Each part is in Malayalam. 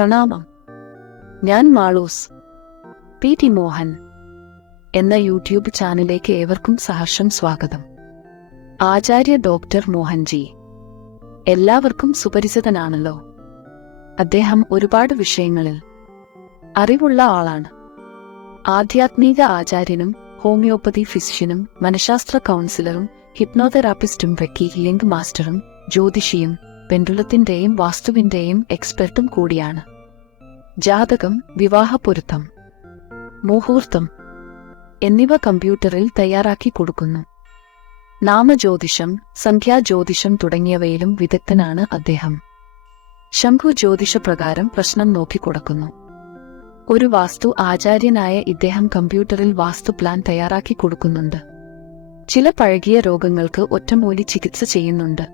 പ്രണാമം. ഞാൻ മാളൂസ് പി ടി മോഹൻ എന്ന യൂട്യൂബ് ചാനലിലേക്ക് ഏവർക്കും സഹർഷം സ്വാഗതം. ആചാര്യ ഡോക്ടർ മോഹൻജി എല്ലാവർക്കും സുപരിചിതനാണല്ലോ. അദ്ദേഹം ഒരുപാട് വിഷയങ്ങളിൽ അറിവുള്ള ആളാണ്. ആധ്യാത്മിക ആചാര്യനും ഹോമിയോപ്പതി ഫിസിഷ്യനും മനഃശാസ്ത്ര കൗൺസിലറും ഹിപ്നോതെറാപ്പിസ്റ്റും റെക്കി ഹീലിംഗ് മാസ്റ്ററും ജ്യോതിഷിയും പെൻഡുലത്തിന്റെയും വാസ്തുവിന്റെയും എക്സ്പെർട്ടും കൂടിയാണ്. ജാതകം, വിവാഹപ്പൊരുത്തം, മുഹൂർത്തം എന്നിവ കമ്പ്യൂട്ടറിൽ തയ്യാറാക്കി കൊടുക്കുന്നു. നാമജ്യോതിഷം, സംഖ്യാജ്യോതിഷം തുടങ്ങിയവയിലും വിദഗ്ധനാണ് അദ്ദേഹം. ശംഖു ജ്യോതിഷപ്രകാരം പ്രശ്നം നോക്കിക്കൊടുക്കുന്നു. ഒരു വാസ്തു ആചാര്യനായ ഇദ്ദേഹം കമ്പ്യൂട്ടറിൽ വാസ്തു പ്ലാൻ തയ്യാറാക്കി കൊടുക്കുന്നുണ്ട്. ചില പഴകിയ രോഗങ്ങൾക്ക് ഒറ്റമൂലി ചികിത്സ ചെയ്യുന്നുണ്ട്.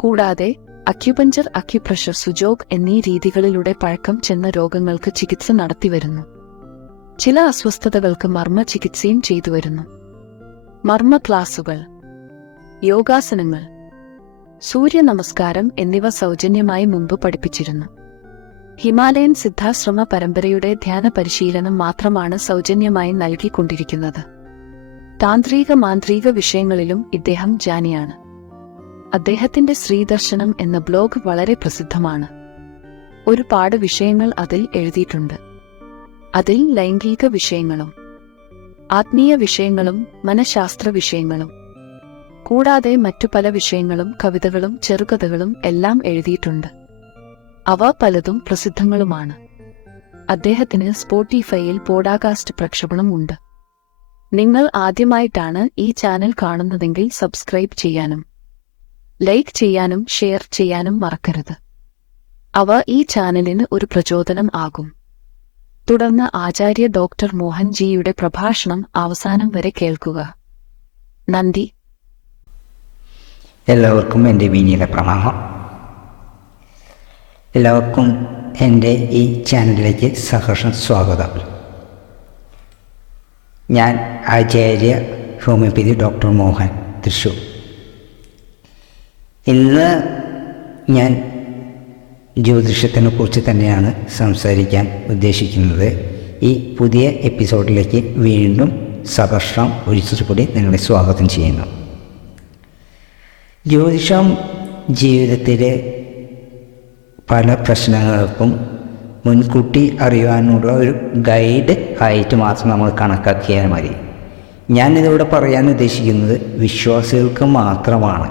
കൂടാതെ അക്യുപഞ്ചർ, അക്യുപ്രഷർ, സുജോഗ് എന്നീ രീതികളിലൂടെ പഴക്കം ചെന്ന രോഗങ്ങൾക്ക് ചികിത്സ നടത്തിവരുന്നു. ചില അസ്വസ്ഥതകൾക്ക് മർമ്മ ചികിത്സയും ചെയ്തുവരുന്നു. മർമ്മ ക്ലാസുകൾ, യോഗാസനങ്ങൾ, സൂര്യ നമസ്കാരം എന്നിവ സൗജന്യമായി മുമ്പ് പഠിപ്പിച്ചിരുന്നു. ഹിമാലയൻ സിദ്ധാശ്രമ പരമ്പരയുടെ ധ്യാന പരിശീലനം മാത്രമാണ് സൗജന്യമായി നൽകിക്കൊണ്ടിരിക്കുന്നത്. താന്ത്രിക മാന്ത്രിക വിഷയങ്ങളിലും ഇദ്ദേഹം ജ്ഞാനിയാണ്. അദ്ദേഹത്തിന്റെ ശ്രീദർശനം എന്ന ബ്ലോഗ് വളരെ പ്രസിദ്ധമാണ്. ഒരുപാട് വിഷയങ്ങൾ അതിൽ എഴുതിയിട്ടുണ്ട്. അതിൽ ലൈംഗിക വിഷയങ്ങളും ആത്മീയ വിഷയങ്ങളും മനഃശാസ്ത്ര വിഷയങ്ങളും കൂടാതെ മറ്റു പല വിഷയങ്ങളും, കവിതകളും ചെറുകഥകളും എല്ലാം എഴുതിയിട്ടുണ്ട്. അവ പലതും പ്രസിദ്ധങ്ങളുമാണ്. അദ്ദേഹത്തിന് സ്പോട്ടിഫൈയിൽ പോഡ്കാസ്റ്റ് പ്രക്ഷേപണം ഉണ്ട്. നിങ്ങൾ ആദ്യമായിട്ടാണ് ഈ ചാനൽ കാണുന്നതെങ്കിൽ സബ്സ്ക്രൈബ് ചെയ്യാനും ലൈക്ക് ചെയ്യാനും ഷെയർ ചെയ്യാനും മറക്കരുത്. അവ ഈ ചാനലിന് ഒരു പ്രചോദനം ആകും. തുടർന്ന് ആചാര്യ ഡോക്ടർ മോഹൻജിയുടെ പ്രഭാഷണം അവസാനം വരെ കേൾക്കുക. നന്ദി. എല്ലാവർക്കും എൻ്റെ വിനീത പ്രണാമം. എല്ലാവർക്കും എൻ്റെ ഈ ചാനലിലേക്ക് സഹർഷം സ്വാഗതം. ഞാൻ ആചാര്യ ഹോമിയോപ്പതി ഡോക്ടർ മോഹൻ, തൃശ്ശൂർ. ഇന്ന് ഞാൻ ജ്യോതിഷത്തിനെ കുറിച്ച് തന്നെയാണ് സംസാരിക്കാൻ ഉദ്ദേശിക്കുന്നത്. ഈ പുതിയ എപ്പിസോഡിലേക്ക് വീണ്ടും സഹർഷം ഒരിക്കൽ കൂടി നിങ്ങളെ സ്വാഗതം ചെയ്യുന്നു. ജ്യോതിഷം ജീവിതത്തിലെ പല പ്രശ്നങ്ങൾക്കും മുൻകൂട്ടി അറിയാനുള്ള ഒരു ഗൈഡ് ആയിട്ട് മാത്രം നമ്മൾ കണക്കാക്കിയാൽ മതി. ഞാനിതിവിടെ പറയാൻ ഉദ്ദേശിക്കുന്നത് വിശ്വാസികൾക്ക് മാത്രമാണ്.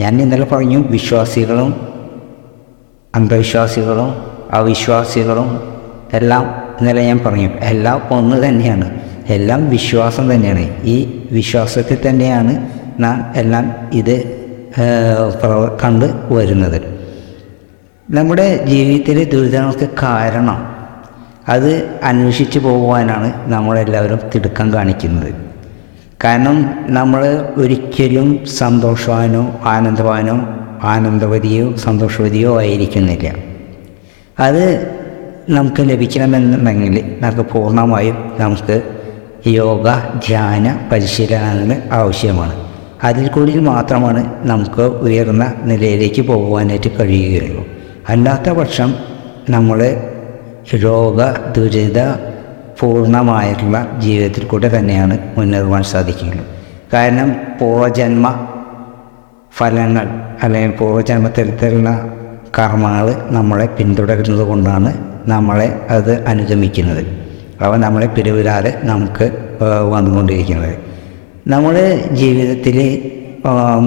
ഞാൻ ഇന്നലെ പറഞ്ഞു, വിശ്വാസികളും അന്ധവിശ്വാസികളും അവിശ്വാസികളും എല്ലാം ഇന്നലെ ഞാൻ പറഞ്ഞു, എല്ലാം ഒന്ന് തന്നെയാണ്. എല്ലാം വിശ്വാസം തന്നെയാണ്. ഈ വിശ്വാസത്തിൽ തന്നെയാണ് നാം എല്ലാം ഇത് കണ്ട് വരുന്നത്. നമ്മുടെ ജീവിതത്തിലെ ദുരിതങ്ങൾക്ക് കാരണം അത് അന്വേഷിച്ച് പോകുവാനാണ് നമ്മളെല്ലാവരും തിടുക്കം കാണിക്കുന്നത്. കാരണം നമ്മൾ ഒരിക്കലും സന്തോഷവാനോ ആനന്ദവാനോ ആനന്ദവതിയോ സന്തോഷവതിയോ ആയിരിക്കുന്നില്ല. അത് നമുക്ക് ലഭിക്കണമെന്നുണ്ടെങ്കിൽ നമുക്ക് പൂർണ്ണമായും നമുക്ക് യോഗ, ധ്യാന പരിശീലനങ്ങൾ ആവശ്യമാണ്. അതിൽ കൂടി മാത്രമാണ് നമുക്ക് ഉയർന്ന നിലയിലേക്ക് പോകുവാനായിട്ട് കഴിയുകയുള്ളൂ. അല്ലാത്ത പക്ഷം നമ്മൾ രോഗ ദുരിത പൂർണ്ണമായിട്ടുള്ള ജീവിതത്തിൽ കൂടെ തന്നെയാണ് മുന്നേറുവാൻ സാധിക്കുന്നത്. കാരണം പൂർവജന്മ ഫലങ്ങൾ അല്ലെങ്കിൽ പൂർവജന്മത്തിലുള്ള കർമ്മങ്ങൾ നമ്മളെ പിന്തുടരുന്നത് കൊണ്ടാണ് നമ്മളെ അത് അനുഗമിക്കുന്നത്. അവ നമ്മളെ പിരിവിടാതെ നമുക്ക് വന്നുകൊണ്ടിരിക്കുന്നത്. നമ്മുടെ ജീവിതത്തിൽ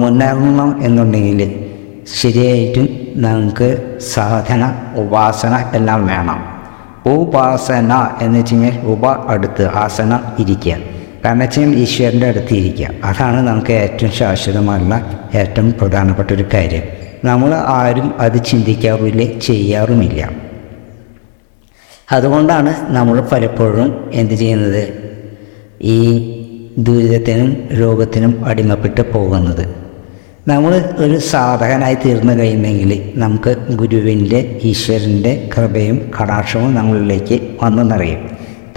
മുന്നേറണം എന്നുണ്ടെങ്കിൽ ശരിയായിട്ടും നമുക്ക് സാധന, ഉപാസന എല്ലാം വേണം. ഉപാസന എന്ന് വെച്ച് കഴിഞ്ഞാൽ അടുത്ത് ആസന ഇരിക്കുക. കാരണം വെച്ചാൽ ഈശ്വരൻ്റെ അടുത്ത് ഇരിക്കുക. അതാണ് നമുക്ക് ഏറ്റവും ശാശ്വതമായുള്ള ഏറ്റവും പ്രധാനപ്പെട്ട ഒരു കാര്യം. നമ്മൾ ആരും അത് ചിന്തിക്കാറില്ല, ചെയ്യാറുമില്ല. അതുകൊണ്ടാണ് നമ്മൾ പലപ്പോഴും എന്ത് ചെയ്യുന്നത്, ഈ ദുരിതത്തിനും രോഗത്തിനും അടിമപ്പെട്ട് പോകുന്നത്. നമ്മൾ ഒരു സാധകനായി തീർന്നു കഴിയുമെങ്കിൽ നമുക്ക് ഗുരുവിൻ്റെ, ഈശ്വരൻ്റെ കൃപയും കടാക്ഷവും നമ്മളിലേക്ക് വന്നു നിറയും.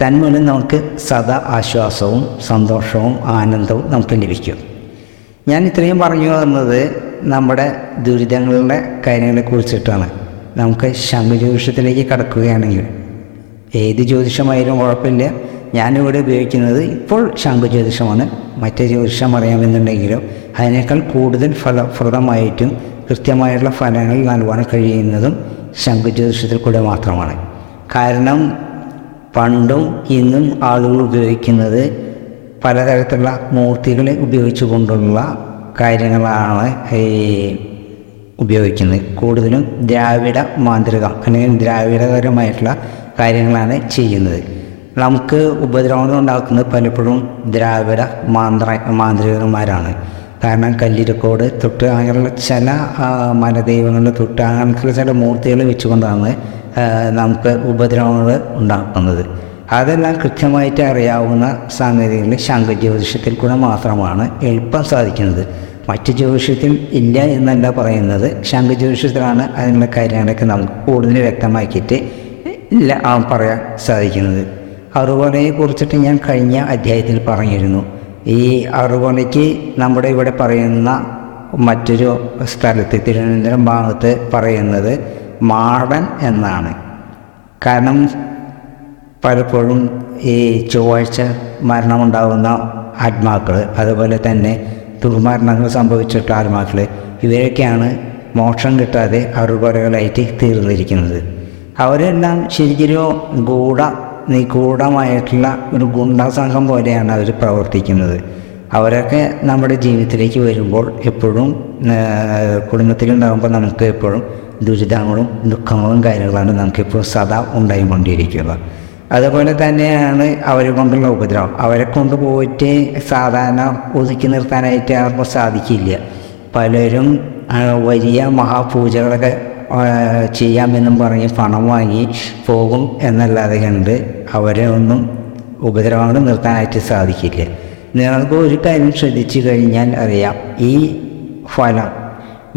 തന്മൂലം നമുക്ക് സദാ ആശ്വാസവും സന്തോഷവും ആനന്ദവും നമുക്ക് ലഭിക്കും. ഞാൻ ഇത്രയും പറഞ്ഞു വന്നത് നമ്മുടെ ദുരിതങ്ങളുടെ കാര്യങ്ങളെ കുറിച്ചിട്ടാണ്. നമുക്ക് ശംഖുജ്യോതിഷത്തിലേക്ക് കടക്കുകയാണെങ്കിൽ ഏത് ജ്യോതിഷമായാലും കുഴപ്പമില്ല. ഞാനിവിടെ ഉപയോഗിക്കുന്നത് ഇപ്പോൾ ശംഖുജ്യോതിഷമാണ്. മറ്റേ ജ്യോതിഷം അറിയാമെന്നുണ്ടെങ്കിലും അതിനേക്കാൾ കൂടുതൽ ഫലപ്രദമായിട്ടും കൃത്യമായിട്ടുള്ള ഫലങ്ങൾ നൽകാൻ കഴിയുന്നതും ശംഖുജ്യോതിഷത്തിൽ കൂടെ മാത്രമാണ്. കാരണം പണ്ടും ഇന്നും ആളുകൾ ഉപയോഗിക്കുന്നത് പലതരത്തിലുള്ള മൂർത്തികളെ ഉപയോഗിച്ചുകൊണ്ടുള്ള കാര്യങ്ങളാണ് ഉപയോഗിക്കുന്നത്. കൂടുതലും ദ്രാവിഡ മാന്ത്രികം അല്ലെങ്കിൽ ദ്രാവിഡകരമായിട്ടുള്ള കാര്യങ്ങളാണ് ചെയ്യുന്നത്. നമുക്ക് ഉപദ്രവങ്ങൾ ഉണ്ടാക്കുന്നത് പലപ്പോഴും ദ്രാവിഡ മാന്ത്രികന്മാരാണ്. കാരണം കല്ലിരക്കോട് തൊട്ട് അങ്ങനെയുള്ള ചില മലദൈവങ്ങളുടെ തൊട്ട് അങ്ങനത്തെ ചില മൂർത്തികൾ വെച്ചുകൊണ്ടാണ് നമുക്ക് ഉപദ്രവങ്ങൾ ഉണ്ടാക്കുന്നത്. അതെല്ലാം കൃത്യമായിട്ട് അറിയാവുന്ന സംഗതികൾ ശംഖുജ്യോതിഷത്തിൽ കൂടെ മാത്രമാണ് എളുപ്പം സാധിക്കുന്നത്. മറ്റ് ജ്യോതിഷത്തിൽ ഇല്ല എന്നല്ല പറയുന്നത്, ശംഖുജ്യോതിഷത്തിലാണ് അതിനുള്ള കാര്യങ്ങളൊക്കെ നമുക്ക് കൂടുതൽ വ്യക്തമാക്കിയിട്ട് പറയാൻ സാധിക്കുന്നത്. അറുകൊലയെ കുറിച്ചിട്ട് ഞാൻ കഴിഞ്ഞ അധ്യായത്തിൽ പറഞ്ഞിരുന്നു. ഈ അറുകൊലയ്ക്ക് നമ്മുടെ ഇവിടെ പറയുന്ന മറ്റൊരു സ്ഥലത്ത് തിരുവനന്തപുരം ഭാഗത്ത് പറയുന്നത് മാടൻ എന്നാണ്. കാരണം പലപ്പോഴും ഈ ചൊവ്വാഴ്ച മരണമുണ്ടാകുന്ന ആത്മാക്കൾ, അതുപോലെ തന്നെ ദുർമരണങ്ങൾ സംഭവിച്ചിട്ടുള്ള ആത്മാക്കൾ, ഇവരൊക്കെയാണ് മോക്ഷം കിട്ടാതെ അറുകൊലകളായിട്ട് തീർന്നിരിക്കുന്നത്. അവരെല്ലാം ശരിക്കും നിഗൂഢമായിട്ടുള്ള ഒരു ഗുണ്ടാസംഘം പോലെയാണ് അവർ പ്രവർത്തിക്കുന്നത്. അവരൊക്കെ നമ്മുടെ ജീവിതത്തിലേക്ക് വരുമ്പോൾ എപ്പോഴും കുടുംബത്തിലുണ്ടാകുമ്പോൾ നമുക്ക് എപ്പോഴും ദുരിതങ്ങളും ദുഃഖങ്ങളും കാര്യങ്ങളാണ് നമുക്കിപ്പോൾ സദാ ഉണ്ടായിക്കൊണ്ടിരിക്കുക. അതുപോലെ തന്നെയാണ് അവരെ കൊണ്ടുള്ള ഉപദ്രവം. അവരെ കൊണ്ടുപോയിട്ട് സാധാരണ ഒതുക്കി നിർത്താനായിട്ട് ആർക്കും സാധിക്കില്ല. പലരും വലിയ മഹാപൂജകളൊക്കെ ചെയ്യാമെന്നും പറഞ്ഞ് പണം വാങ്ങി പോകും എന്നല്ലാതെ കണ്ട് അവരെ ഒന്നും ഉപദ്രവങ്ങൾ നിർത്താനായിട്ട് സാധിക്കില്ല. നിങ്ങൾക്ക് ഒരു കാര്യം ശ്രദ്ധിച്ചു കഴിഞ്ഞാൽ അറിയാം, ഈ ഫലം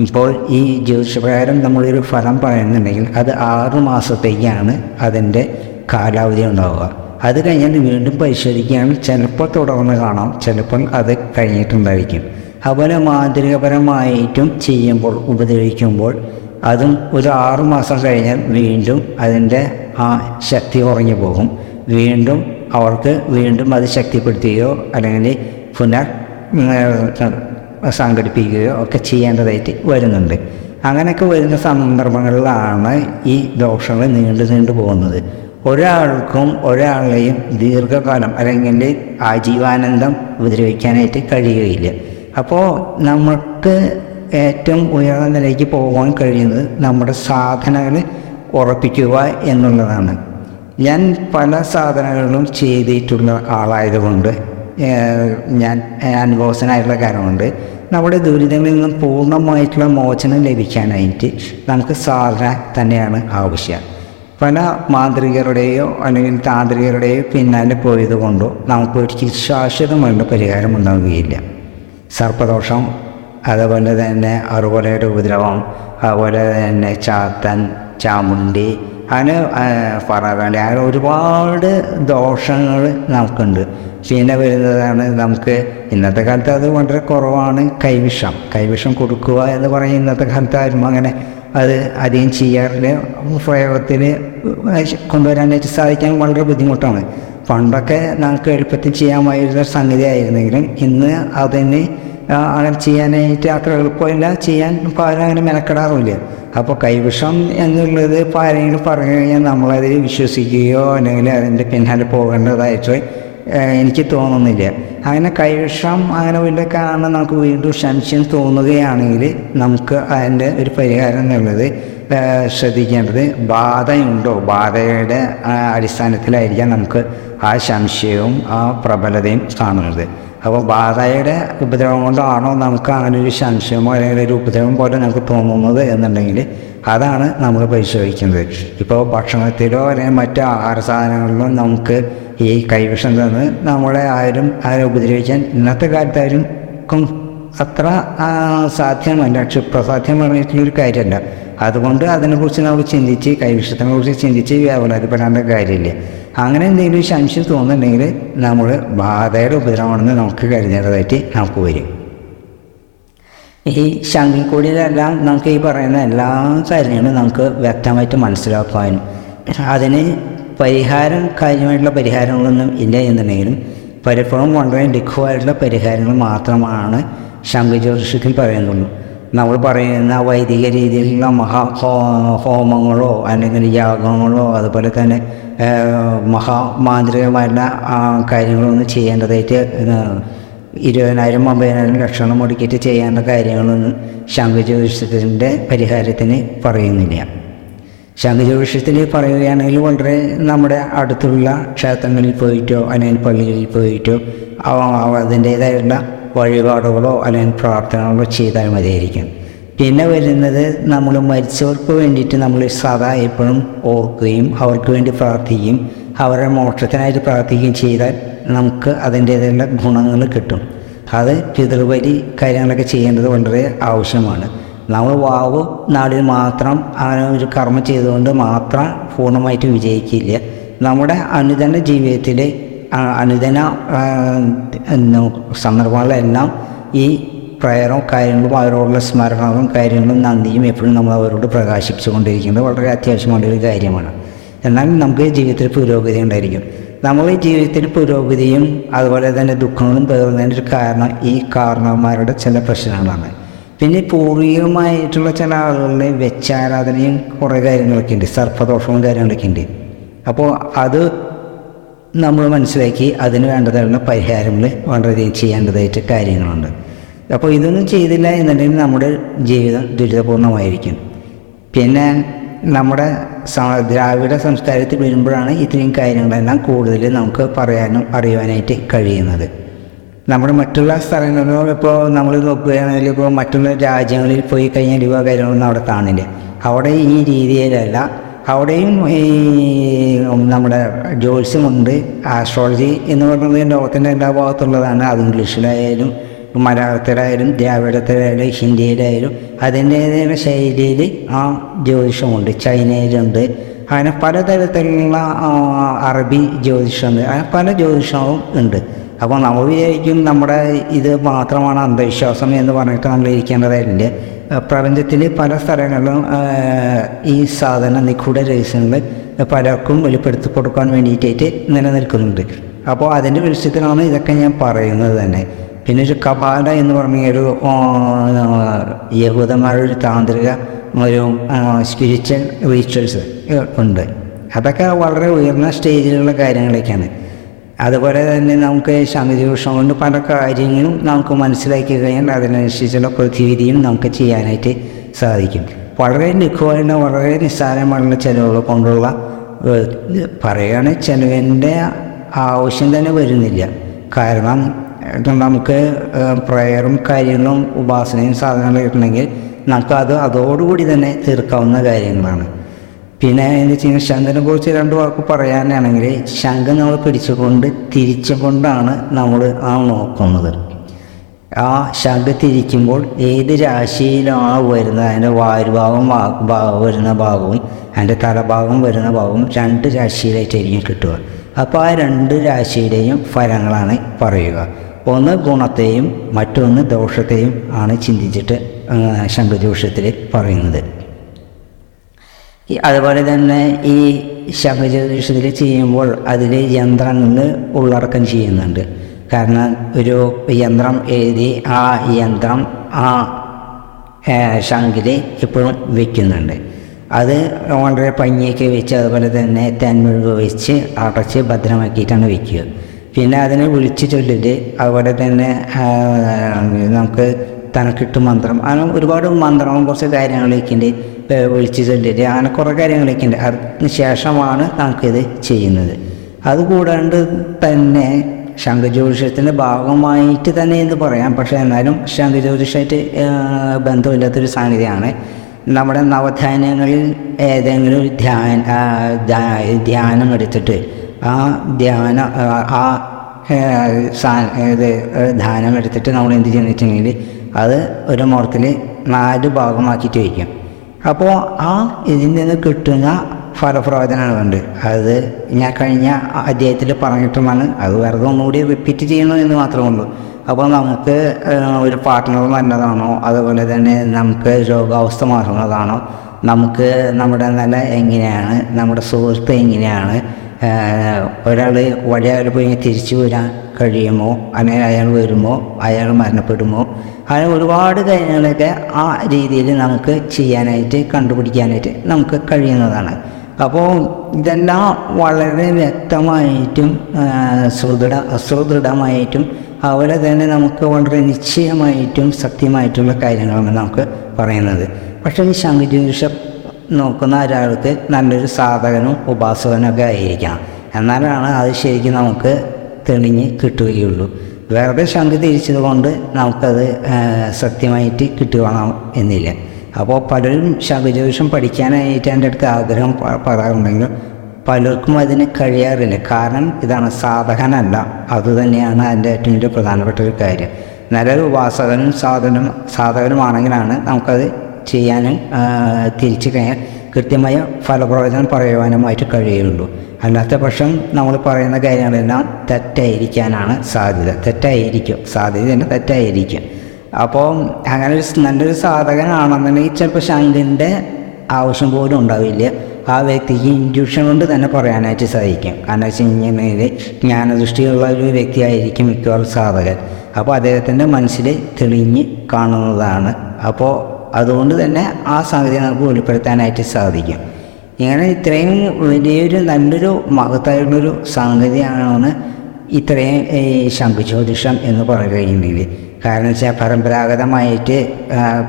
ഇപ്പോൾ ഈ ജ്യോതിഷപ്രകാരം നമ്മളൊരു ഫലം പറയുന്നുണ്ടെങ്കിൽ അത് 6 മാസത്തേക്കാണ് അതിൻ്റെ കാലാവധി ഉണ്ടാവുക. അത് കഴിഞ്ഞാൽ വീണ്ടും പരിശോധിക്കുകയാണെങ്കിൽ ചിലപ്പോൾ തുടർന്ന് കാണാം, ചിലപ്പോൾ അത് കഴിഞ്ഞിട്ടുണ്ടായിരിക്കും. അതുപോലെ മാന്ത്രികപരമായിട്ടും ചെയ്യുമ്പോൾ ഉപദ്രവിക്കുമ്പോൾ അതും ഒരു 6 മാസം കഴിഞ്ഞാൽ വീണ്ടും അതിൻ്റെ ആ ശക്തി കുറഞ്ഞു പോകും. വീണ്ടും അവർക്ക് അത് ശക്തിപ്പെടുത്തുകയോ അല്ലെങ്കിൽ സംഘടിപ്പിക്കുകയോ ഒക്കെ ചെയ്യേണ്ടതായിട്ട് വരുന്നുണ്ട്. അങ്ങനെയൊക്കെ വരുന്ന സന്ദർഭങ്ങളിലാണ് ഈ ദോഷങ്ങൾ നീണ്ടു പോകുന്നത്. ഒരാളെയും ദീർഘകാലം അല്ലെങ്കിൽ ആജീവാനന്ദം ഉപദ്രവിക്കാനായിട്ട് കഴിയുകയില്ല. അപ്പോൾ നമുക്ക് ഏറ്റവും ഉയർന്ന നിലയ്ക്ക് പോകാൻ കഴിയുന്നത് നമ്മുടെ സാധനകൾ ഉറപ്പിക്കുക എന്നുള്ളതാണ്. ഞാൻ പല സാധനങ്ങളും ചെയ്തിട്ടുള്ള ആളായതുകൊണ്ട് ഞാൻ അനുഭവസ്ഥനായിട്ടുള്ള കാര്യമുണ്ട്. നമ്മുടെ ദുരിതങ്ങളിൽ നിന്നും പൂർണ്ണമായിട്ടുള്ള മോചനം ലഭിക്കാനായിട്ട് നമുക്ക് സാധന തന്നെയാണ് ആവശ്യം. പല മാന്ത്രികരുടെയോ അല്ലെങ്കിൽ താന്ത്രികരുടെയോ പിന്നാലെ പോയത് കൊണ്ടോ നമുക്ക് ഒരിക്കലും ശാശ്വതമായിട്ടുള്ള പരിഹാരം ഉണ്ടാവുകയില്ല. സർപ്പദോഷം, അതുപോലെ തന്നെ അറുകൊലയുടെ ഉപദ്രവം, അതുപോലെ തന്നെ ചാത്തൻ, ചാമുണ്ടി, അങ്ങനെ പറവേണ്ട അങ്ങനെ ഒരുപാട് ദോഷങ്ങൾ നമുക്കുണ്ട്. പിന്നെ വരുന്നതാണ് നമുക്ക് ഇന്നത്തെ കാലത്ത് അത് വളരെ കുറവാണ് കൈവിഷം കൊടുക്കുക എന്ന് പറയും. ഇന്നത്തെ കാലത്ത് ആരും അങ്ങനെ അത് അധികം ചെയ്യാറില്ല. പ്രയോഗത്തിൽ കൊണ്ടുവരാനായിട്ട് സാധിക്കാൻ വളരെ ബുദ്ധിമുട്ടാണ്. പണ്ടൊക്കെ നമുക്ക് എളുപ്പത്തിൽ ചെയ്യാമായിരുന്ന സംഗതി ആയിരുന്നെങ്കിലും ഇന്ന് അതിന് അങ്ങനെ ചെയ്യാനായിട്ട് അത്ര എളുപ്പമില്ല, ചെയ്യാൻ ആരും അങ്ങനെ മെനക്കെടാറുമില്ല. അപ്പോൾ കൈവിഷം എന്നുള്ളത് ഇപ്പോൾ ആരെങ്കിലും പറഞ്ഞു കഴിഞ്ഞാൽ നമ്മളതിൽ വിശ്വസിക്കുകയോ അല്ലെങ്കിൽ അതിൻ്റെ പിന്നാലെ പോകേണ്ടതായിട്ട് എനിക്ക് തോന്നുന്നില്ല. അങ്ങനെ കൈവിഷം അങ്ങനെ വലിയ കാരണം നമുക്ക് വീണ്ടും സംശയം തോന്നുകയാണെങ്കിൽ നമുക്ക് അതിൻ്റെ ഒരു പരിഹാരം എന്നുള്ളത് ശ്രദ്ധിക്കേണ്ടത് ബാധയുണ്ടോ, ബാധയുടെ അടിസ്ഥാനത്തിലായിരിക്കാം നമുക്ക് ആ സംശയവും ആ പ്രബലതയും കാണുന്നത്. അപ്പോൾ ബാധയുടെ ഉപദ്രവം കൊണ്ടാണോ നമുക്ക് അങ്ങനെ ഒരു സംശയമോ അല്ലെങ്കിൽ ഒരു ഉപദ്രവം പോലെ നമുക്ക് തോന്നുന്നത് എന്നുണ്ടെങ്കിൽ അതാണ് നമ്മൾ പരിശോധിക്കുന്നത്. ഇപ്പോൾ ഭക്ഷണത്തിലോ അല്ലെങ്കിൽ മറ്റ് ആഹാര സാധനങ്ങളിലോ നമുക്ക് ഈ കൈവിഷം തന്ന് നമ്മളെ ആരും ഉപദ്രവിക്കാൻ ഇന്നത്തെ കാലത്താരും അത്ര സാധ്യമല്ല, ക്ഷിപ്രസാധ്യമായിട്ടുള്ളൊരു കാര്യമല്ല. അതുകൊണ്ട് അതിനെക്കുറിച്ച് നമ്മൾ കൈവിഷത്തിനെക്കുറിച്ച് ചിന്തിച്ച് വ്യാപനപ്പെടേണ്ട കാര്യമില്ല. അങ്ങനെ എന്തെങ്കിലും സംശയം തോന്നുന്നുണ്ടെങ്കിൽ നമ്മൾ ബാധയുടെ ഉപദ്രവമാണെന്ന് നമുക്ക് കരുതേണ്ടതായിട്ട് നമുക്ക് വരും. ഈ ശങ്കിൽ കൂടിയിലെല്ലാം നമുക്ക് ഈ പറയുന്ന എല്ലാ കാര്യങ്ങളും നമുക്ക് വ്യക്തമായിട്ട് മനസ്സിലാക്കാനും അതിന് കാര്യമായിട്ടുള്ള പരിഹാരങ്ങളൊന്നും ഇല്ല എന്നുണ്ടെങ്കിലും പലപ്പോഴും വളരെ ലഘുവായിട്ടുള്ള പരിഹാരങ്ങൾ മാത്രമാണ് ശംഖുജ്യോതിഷത്തിൽ പറയുന്നുള്ളൂ. നമ്മൾ പറയുന്ന വൈദിക രീതിയിലുള്ള ഹോമങ്ങളോ അല്ലെങ്കിൽ യാഗങ്ങളോ അതുപോലെ തന്നെ മഹാമാന്ത്രികമായിട്ടുള്ള കാര്യങ്ങളൊന്നും ചെയ്യേണ്ടതായിട്ട് 20,000 50,000 ലക്ഷങ്ങൾ മുടക്കിയിട്ട് ചെയ്യേണ്ട കാര്യങ്ങളൊന്നും ശംഖുജ്യോതിഷത്തിൻ്റെ പരിഹാരത്തിന് പറയുന്നില്ല. ശംഖുജ്യോതിഷത്തിൽ പറയുകയാണെങ്കിൽ വളരെ നമ്മുടെ അടുത്തുള്ള ക്ഷേത്രങ്ങളിൽ പോയിട്ടോ അല്ലെങ്കിൽ പള്ളികളിൽ പോയിട്ടോ അതിൻ്റേതായുള്ള വഴിപാടുകളോ അല്ലെങ്കിൽ പ്രാർത്ഥനകളോ ചെയ്താൽ മതിയായിരിക്കും. പിന്നെ വരുന്നത് നമ്മൾ മരിച്ചവർക്ക് വേണ്ടിയിട്ട് നമ്മൾ സദാ എപ്പോഴും ഓർക്കുകയും അവർക്ക് വേണ്ടി പ്രാർത്ഥിക്കുകയും അവരുടെ മോക്ഷത്തിനായിട്ട് പ്രാർത്ഥിക്കുകയും ചെയ്താൽ നമുക്ക് അതിൻ്റേതായുള്ള ഗുണങ്ങൾ കിട്ടും. അത് പിതൃബലി കാര്യങ്ങളൊക്കെ ചെയ്യേണ്ടത് വളരെ ആവശ്യമാണ്. നമ്മൾ വാവ് നാളിൽ മാത്രം അങ്ങനെ ഒരു കർമ്മം ചെയ്തുകൊണ്ട് മാത്രം പൂർണ്ണമായിട്ട് വിജയിക്കില്ല. നമ്മുടെ അനുദിന ജീവിതത്തിൽ അനുദിന സന്ദർഭങ്ങളിലെല്ലാം ഈ പ്രയറും കാര്യങ്ങളും അവരോടുള്ള സ്മരണകളും കാര്യങ്ങളും നന്ദിയും എപ്പോഴും നമ്മൾ അവരോട് പ്രകാശിപ്പിച്ചു കൊണ്ടിരിക്കുന്നത് വളരെ അത്യാവശ്യമായൊരു കാര്യമാണ്. എന്നാൽ നമുക്ക് ജീവിതത്തിൽ പുരോഗതി ഉണ്ടായിരിക്കും. നമ്മൾ ഈ ജീവിതത്തിൽ പുരോഗതിയും അതുപോലെ തന്നെ ദുഃഖങ്ങളും പേറുന്നതിൻ്റെ ഒരു കാരണം ഈ കാരണവന്മാരുടെ ചില പ്രശ്നങ്ങളാണ്. പിന്നെ പൂർവികമായിട്ടുള്ള ചില ആളുകളുടെ വെച്ചാരാധനയും കുറേ കാര്യങ്ങളൊക്കെ ഉണ്ട്, സർപ്പദോഷവും കാര്യങ്ങളൊക്കെ ഉണ്ട്. അപ്പോൾ അത് നമ്മൾ മനസ്സിലാക്കി അതിന് വേണ്ടതായുള്ള പരിഹാരങ്ങൾ വളരെയധികം ചെയ്യേണ്ടതായിട്ട് കാര്യങ്ങളുണ്ട്. അപ്പോൾ ഇതൊന്നും ചെയ്തില്ല എന്നുണ്ടെങ്കിൽ നമ്മുടെ ജീവിതം ദുരിതപൂർണ്ണമായിരിക്കും. പിന്നെ നമ്മുടെ ദ്രാവിഡ സംസ്കാരത്തിൽ വരുമ്പോഴാണ് ഇത്രയും കാര്യങ്ങളെല്ലാം കൂടുതൽ നമുക്ക് പറയാനും അറിയുവാനായിട്ട് കഴിയുന്നത്. നമ്മുടെ മറ്റുള്ള സ്ഥലങ്ങളിലോ ഇപ്പോൾ നമ്മൾ നോക്കുകയാണെങ്കിൽ ഇപ്പോൾ മറ്റുള്ള രാജ്യങ്ങളിൽ പോയി കഴിഞ്ഞാൽ ഇവ കാര്യങ്ങളൊന്നും അവിടെ കാണില്ല. അവിടെ ഈ രീതിയിലല്ല. അവിടെയും ഈ നമ്മുടെ ജ്യോത്സ്യമുണ്ട്. ആസ്ട്രോളജി എന്ന് പറയുന്നത് ലോകത്തിൻ്റെ എല്ലാ ഭാഗത്തുള്ളതാണ്. അത് ഇംഗ്ലീഷിലായാലും മലയാളത്തിലായാലും ദ്രാവിഡത്തിലായാലും ഹിന്ദിയിലായാലും അതിൻ്റേതായ ശൈലിയിൽ ആ ജ്യോതിഷമുണ്ട്. ചൈനയിലുണ്ട്. അങ്ങനെ പലതരത്തിലുള്ള അറബി ജ്യോതിഷമുണ്ട്. അങ്ങനെ പല ജ്യോതിഷവും ഉണ്ട്. അപ്പോൾ നമ്മൾ വിചാരിക്കും നമ്മുടെ ഇത് മാത്രമാണ് അന്ധവിശ്വാസം എന്ന് പറഞ്ഞിട്ട് നമ്മൾ ഇരിക്കേണ്ടതായില്ല. പ്രപഞ്ചത്തിൽ പല സ്ഥലങ്ങളിലും ഈ സാധന നിഗൂഢ രഹസ്യങ്ങൾ പലർക്കും വെളിപ്പെടുത്തി കൊടുക്കാൻ വേണ്ടിയിട്ടായിട്ട് നിലനിൽക്കുന്നുണ്ട്. അപ്പോൾ അതിൻ്റെ വെളിച്ചത്തിലാണ് ഇതൊക്കെ ഞാൻ പറയുന്നത് തന്നെ. പിന്നെ ഒരു കബാല എന്ന് പറഞ്ഞൊരു യഹൂദന്മാരുടെ ഒരു താന്ത്രിക ഒരു സ്പിരിച്വൽ റിച്വൽസ് ഉണ്ട്. അതൊക്കെ വളരെ ഉയർന്ന സ്റ്റേജിലുള്ള കാര്യങ്ങളൊക്കെയാണ്. അതുപോലെ തന്നെ നമുക്ക് ശംഖുജ്യോതിഷം കൊണ്ട് പല കാര്യങ്ങളും നമുക്ക് മനസ്സിലാക്കി കഴിഞ്ഞാൽ അതിനനുസരിച്ചുള്ള പ്രതിവിധിയും നമുക്ക് ചെയ്യാനായിട്ട് സാധിക്കും. വളരെ ലഘുവായിട്ടുള്ള വളരെ നിസ്സാരമായിട്ടുള്ള ചിലവുകൾ കൊണ്ടുള്ള പറയുകയാണെങ്കിൽ ചിലവിൻ്റെ ആവശ്യം തന്നെ വരുന്നില്ല. കാരണം നമുക്ക് പ്രയറും കാര്യങ്ങളും ഉപാസനയും സാധനങ്ങളും കിട്ടണമെങ്കിൽ നമുക്കത് അതോടുകൂടി തന്നെ തീർക്കാവുന്ന കാര്യങ്ങളാണ്. പിന്നെ എന്ന് വെച്ച് കഴിഞ്ഞാൽ ശംഖിനെ കുറിച്ച് 2 വാക്ക് പറയാനാണെങ്കിൽ ശംഖ് നമ്മൾ പിടിച്ചുകൊണ്ട് തിരിച്ചുകൊണ്ടാണ് നമ്മൾ നോക്കുന്നത്. ആ ശംഖ് തിരിക്കുമ്പോൾ ഏത് രാശിയിലാണ് വരുന്നത് അതിൻ്റെ വായുഭാഗം വരുന്ന ഭാഗവും അതിൻ്റെ തലഭാഗം വരുന്ന ഭാഗവും 2 രാശിയിലായിട്ടായിരിക്കും കിട്ടുക. അപ്പോൾ ആ 2 രാശിയുടെയും ഫലങ്ങളാണ് പറയുക. ഒന്ന് ഗുണത്തെയും മറ്റൊന്ന് ദോഷത്തെയും ആണ് ചിന്തിച്ചിട്ട് ശംഖുജ്യോതിഷത്തിൽ പറയുന്നത്. അതുപോലെ തന്നെ ഈ ശംഖുജ്യോതിഷത്തിൽ ചെയ്യുമ്പോൾ അതിൽ യന്ത്രങ്ങൾ ഉള്ളടക്കം ചെയ്യുന്നുണ്ട്. കാരണം ഒരു യന്ത്രം എഴുതി ആ യന്ത്രം ആ ശംഖിൽ എപ്പോഴും വയ്ക്കുന്നുണ്ട്. അത് വളരെ പഞ്ഞിയൊക്കെ വെച്ച് അതുപോലെ തന്നെ തെന്മെഴുക് വെച്ച് അടച്ച് ഭദ്രമാക്കിയിട്ടാണ് വയ്ക്കുക. പിന്നെ അതിനെ വിളിച്ച് ചൊല്ലിട്ട് അതുപോലെ തന്നെ നമുക്ക് തനക്കിട്ട് മന്ത്രം അങ്ങനെ ഒരുപാട് മന്ത്രങ്ങളും കുറച്ച് കാര്യങ്ങളൊക്കെ ഉണ്ട്. വിളിച്ച് ചൊല്ലിട്ട് അങ്ങനെ കുറേ കാര്യങ്ങളൊക്കെ ഉണ്ട്. അതിന് ശേഷമാണ് നമുക്കിത് ചെയ്യുന്നത്. അതുകൂടാണ്ട് തന്നെ ശംഖുജ്യോതിഷത്തിൻ്റെ ഭാഗമായിട്ട് തന്നെ എന്ന് പറയാം. പക്ഷേ എന്നാലും ശംഖുജ്യോതിഷമായിട്ട് ബന്ധമില്ലാത്തൊരു സാന്നിധ്യമാണ്. നമ്മുടെ നവധാന്യങ്ങളിൽ ഏതെങ്കിലും ഒരു ധ്യാനം എടുത്തിട്ട് ആ ധ്യാനം എടുത്തിട്ട് നമ്മൾ എന്ത് ചെയ്യുന്നിട്ടുണ്ടെങ്കിൽ അത് ഒരു മുറത്തിൽ 4 ഭാഗമാക്കിയിട്ട് വയ്ക്കും. അപ്പോൾ ആ ഇതിൽ നിന്ന് കിട്ടുന്ന ഫലപ്രവചനങ്ങളുണ്ട്. അത് ഞാൻ കഴിഞ്ഞ അധ്യായത്തിൽ പറഞ്ഞിട്ടുമാണ്. അത് വെറുതെ ഒന്നുകൂടി റിപ്പീറ്റ് ചെയ്യണമെന്ന് മാത്രമേ ഉള്ളൂ. അപ്പോൾ നമുക്ക് ഒരു പാർട്ട്ണർ നല്ലതാണോ, അതുപോലെ തന്നെ നമുക്ക് രോഗാവസ്ഥ മാറുന്നതാണോ, നമുക്ക് നമ്മുടെ നില എങ്ങനെയാണ്, നമ്മുടെ സുഹൃത്ത് എങ്ങനെയാണ്, ഒരാൾ വഴിയാൽ പോയി തിരിച്ചു വരാൻ കഴിയുമോ, അല്ലെങ്കിൽ അയാൾ വരുമോ, അയാൾ മരണപ്പെടുമോ, അങ്ങനെ ഒരുപാട് കാര്യങ്ങളൊക്കെ ആ രീതിയിൽ നമുക്ക് ചെയ്യാനായിട്ട് കണ്ടുപിടിക്കാനായിട്ട് നമുക്ക് കഴിയുന്നതാണ്. അപ്പോൾ ഇതെല്ലാം വളരെ വ്യക്തമായിട്ടും സുദൃഢമായിട്ടും അതുപോലെ തന്നെ നമുക്ക് വളരെ നിശ്ചയമായിട്ടും സത്യമായിട്ടുള്ള കാര്യങ്ങളാണ് നമുക്ക് പറയുന്നത്. പക്ഷേ ഈ ശംഖുജ്യോതിഷം നോക്കുന്ന ഒരാൾക്ക് നല്ലൊരു സാധകനും ഉപാസകനൊക്കെ ആയിരിക്കണം, എന്നാലാണ് അത് ശരിക്കും നമുക്ക് തെളിഞ്ഞ് കിട്ടുകയുള്ളൂ. വെറുതെ ശംഖ് തിരിച്ചത് കൊണ്ട് നമുക്കത് സത്യമായിട്ട് കിട്ടുകണം എന്നില്ല. അപ്പോൾ പലരും ശംഖുജ്യോതിഷം പഠിക്കാനായിട്ട് എൻ്റെ അടുത്ത് ആഗ്രഹം പറയാറുണ്ടെങ്കിലും പലർക്കും അതിന് കഴിയാറില്ല. കാരണം ഇതാണ്, സാധകനല്ല. അതുതന്നെയാണ് അതിൻ്റെ ഏറ്റവും വലിയ പ്രധാനപ്പെട്ട ഒരു കാര്യം. നല്ലൊരു ഉപാസകനും സാധകനുമാണെങ്കിലാണ് നമുക്കത് ചെയ്യാനും തിരിച്ചു കഴിഞ്ഞാൽ കൃത്യമായ ഫലപ്രവചനം പറയുവാനുമായിട്ട് കഴിയുള്ളൂ. അല്ലാത്ത പക്ഷം നമ്മൾ പറയുന്ന കാര്യങ്ങളെല്ലാം തെറ്റായിരിക്കാനാണ് സാധ്യത. തെറ്റായിരിക്കും. അപ്പോൾ അങ്ങനെ നല്ലൊരു സാധകനാണെന്നുണ്ടെങ്കിൽ ചിലപ്പോൾ ശംഖിൻ്റെ ആവശ്യം പോലും ഉണ്ടാവില്ല. ആ വ്യക്തിക്ക് ഇൻഡ്യൂഷൻ കൊണ്ട് തന്നെ പറയാനായിട്ട് സാധിക്കും. കാരണം വെച്ച് കഴിഞ്ഞാൽ ജ്ഞാനദൃഷ്ടിയുള്ള ഒരു വ്യക്തിയായിരിക്കും മിക്കവാറും സാധകൻ. അപ്പോൾ അദ്ദേഹത്തിൻ്റെ മനസ്സിൽ തെളിഞ്ഞ് കാണുന്നതാണ്. അപ്പോൾ അതുകൊണ്ട് തന്നെ ആ സംഗതി നമുക്ക് വെളിപ്പെടുത്താനായിട്ട് സാധിക്കും. ഇങ്ങനെ ഇത്രയും വലിയൊരു നല്ലൊരു മഹത്തായിട്ടുള്ളൊരു സംഗതിയാണ് ഇത്രയും ഈ ശംഖുജ്യോതിഷം എന്ന് പറയുകയുണ്ടെങ്കിൽ. കാരണം വെച്ചാൽ പരമ്പരാഗതമായിട്ട്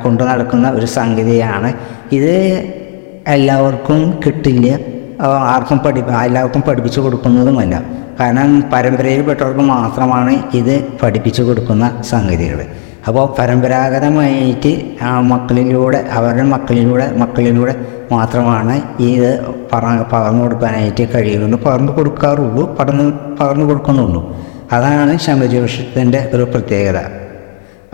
കൊണ്ടു നടക്കുന്ന ഒരു സംഗതിയാണ് ഇത്. എല്ലാവർക്കും കിട്ടില്ല, എല്ലാവർക്കും പഠിപ്പിച്ചു കൊടുക്കുന്നതുമല്ല. കാരണം പരമ്പരയിൽപ്പെട്ടവർക്ക് മാത്രമാണ് ഇത് പഠിപ്പിച്ചു കൊടുക്കുന്ന സംഗതികൾ. അപ്പോൾ പരമ്പരാഗതമായിട്ട് അവരുടെ മക്കളിലൂടെ മാത്രമാണ് ഇത് പകർന്നു കൊടുക്കാനായിട്ട് കഴിയുള്ളൂ, പകർന്നു കൊടുക്കുന്നുള്ളൂ. അതാണ് ശംഖുജ്യോതിഷത്തിൻ്റെ ഒരു പ്രത്യേകത.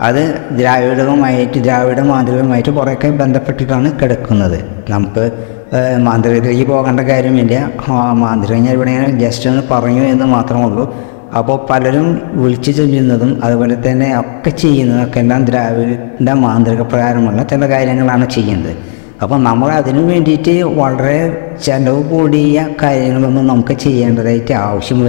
അത് ദ്രാവിഡ മാന്ത്രികവുമായിട്ട് കുറേയൊക്കെ ബന്ധപ്പെട്ടിട്ടാണ് കിടക്കുന്നത്. നമുക്ക് മാന്ത്രികത്തിലേക്ക് പോകേണ്ട കാര്യമില്ല. മാന്ത്രികൻ ഇവിടെ ജസ്റ്റ് ഒന്ന് പറഞ്ഞു എന്ന് മാത്രമേ ഉള്ളൂ. അപ്പോൾ പലരും വിളിച്ചു ചൊല്ലുന്നതും അതുപോലെ തന്നെ ഒക്കെ ചെയ്യുന്നതൊക്കെ എല്ലാം ദ്രാവിഡ മാന്ത്രിക പ്രകാരമുള്ള ചില കാര്യങ്ങളാണ് ചെയ്യുന്നത്. അപ്പോൾ നമ്മൾ അതിനു വേണ്ടിയിട്ട് വളരെ ചിലവ് കൂടിയ കാര്യങ്ങളൊന്നും നമുക്ക് ചെയ്യേണ്ടതായിട്ട് ആവശ്യം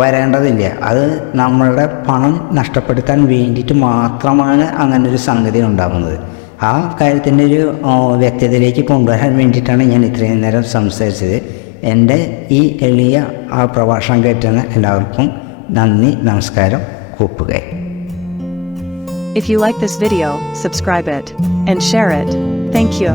വരേണ്ടതില്ല. അത് നമ്മളുടെ പണം നഷ്ടപ്പെടുത്താൻ വേണ്ടിയിട്ട് മാത്രമാണ് അങ്ങനൊരു സംഗതി ഉണ്ടാകുന്നത്. ആ കാര്യത്തിൻ്റെ ഒരു വ്യക്തതയിലേക്ക് കൊണ്ടുവരാൻ വേണ്ടിയിട്ടാണ് ഞാൻ ഇത്രയും നേരം സംസാരിച്ചത്. എൻ്റെ ഈ എളിയ പ്രഭാഷണം കേട്ടുന്ന എല്ലാവർക്കും നന്ദി, നമസ്കാരം, കൂപ്പുക. If you like this video, subscribe it and share it. Thank you.